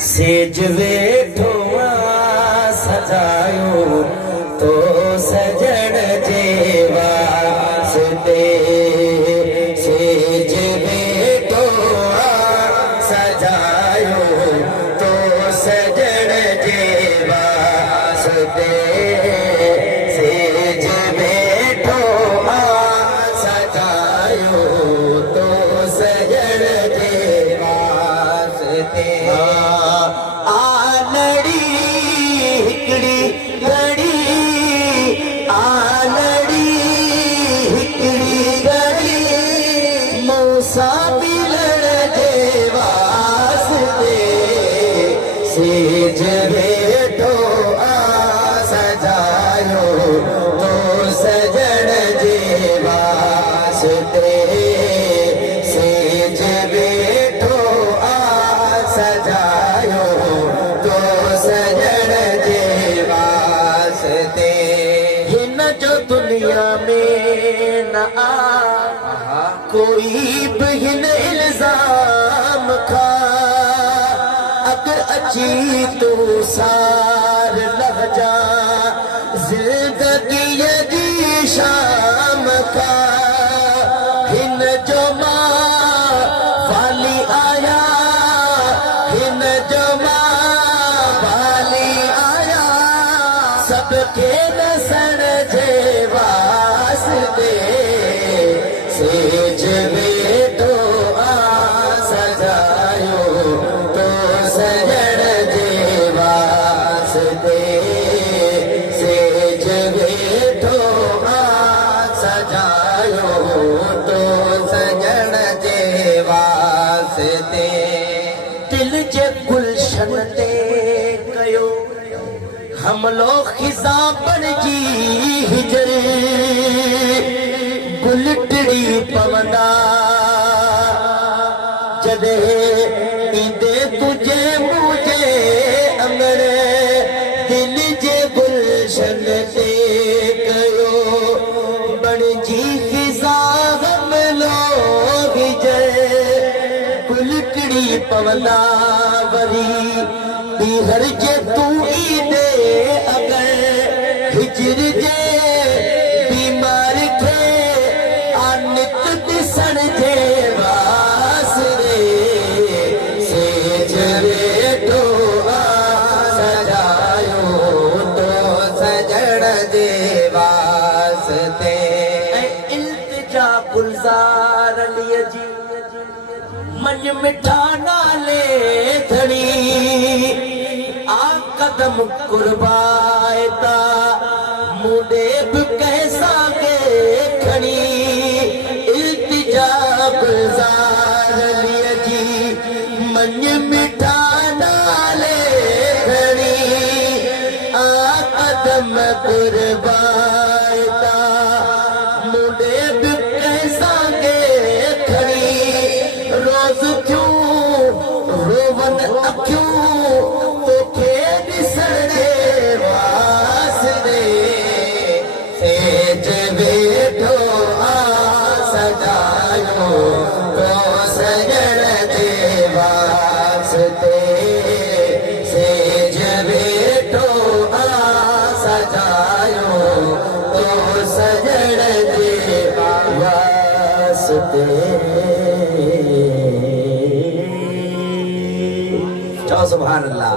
सेज वेठो सजायो तो सजण जे वास्ते सेज वेठो सजायो तो सजण जे वास्ते सेज वेठो सजायो तो सजण जे वास्ते सेज वेठो सजायो तो सजण जे वास्ते सेज वेठो सजायो तो सजण जे वास्ते हिन जो दुनिया में न आ कोई भी हिन इल्ज़ाम खा अची तू सार लहजा जिंदगी जी शाम का हिन जो मां वाली आया हिन जो मां वाली आया सबके नसण जे वास्ते सेज वेठो सजायो तो सजण जे वास्ते सेज वेठो सजायो तो सजण जे वास्ते दिल जे गुलशन ते कयो हमलो खिज़ा बणजी हिजर गुल टिड़ी पवंदा जॾे ईंदे तुझे मुझे अमर दिल जे गुलशन ते कयो बणजी खिज़ा हमलो हिजर गुल टिड़ी पवंदा वरी ॿीहर जे तूं ईंदे अगर हिजर जे बीमार खे आनित ॾिसण जे वास्ते सेज वेठो सजायो तो सजण जे वास्ते इल्तिजा गुलज़ार अलीअ जी मन मिठा नाले धणी आ कदम कुर्बायता मुंडे भी कैसा के खणी इल्तिजा गुलज़ार अलीअ जी मन मिठा नाले धणी आ कदम कुर्बायता मुंडे भी कैसा के खणी रोज क्यों रोवन अखियूं तोखे ॾिसण जे वास्ते सेज वेठो सजायो तो सजण जे वास्ते सेज वेठो सजायो तो सजण जे वास्ते सुभान अल्लाह।